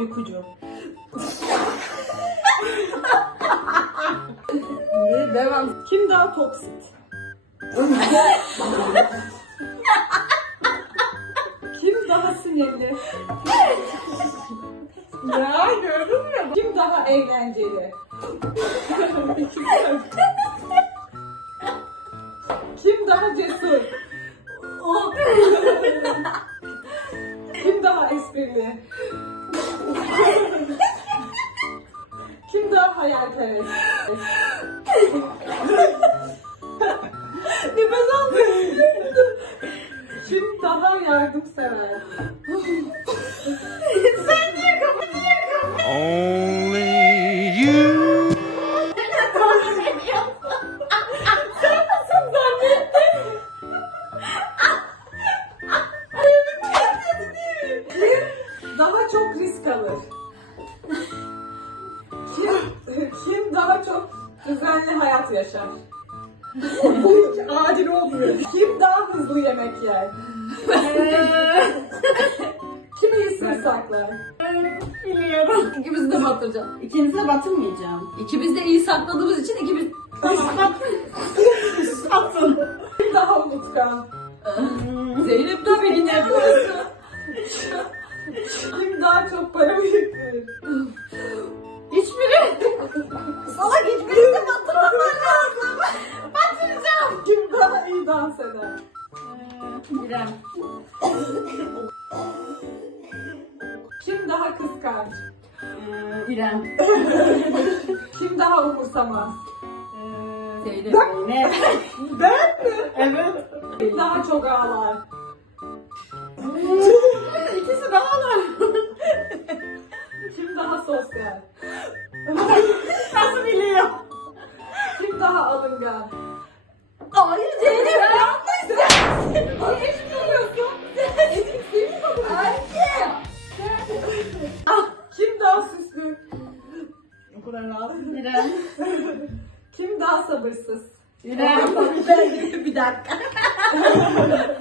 uykucu? Ve devam. Kim daha toksit? Kim daha sinirli? Ya gördün mü? Kim daha eğlenceli? Kim daha cesur? Kim daha esprili? Hayalperest? Nefes aldım. Kim daha yardımsever? Only you. Daha çok risk alır? Düzenli hayat yaşar? Bu hiç adil olmuyor. Kim daha hızlı yemek yer? Kim iyi sır saklar? Biliyorum. İkimizi de batıracağım. İkinizi de batırmayacağım. İkimiz de iyi sakladığımız için ikimiz... Atın. Kim daha unutkan? Zeynep tabii ki ne yapıyorsun? Kim daha çok para biriktirir? Hiçbiri. Salak dans eder? İrem. Kim daha kıskanç? Ee, İrem. Kim daha umursamaz? Ee, Zeynep. Zeynep. Ben mi? Evet. Kim daha çok ağlar? İkisi de ağlar. Kim daha sosyal? Nasıl biliyor? Kim daha alıngan? Hayır Zeynep yanlış. Niye çıkarıyorsun? Ezik seni Anne. Kim daha süslü? O kadar. İrem. Kim daha sabırsız? İrem. Bir dakika.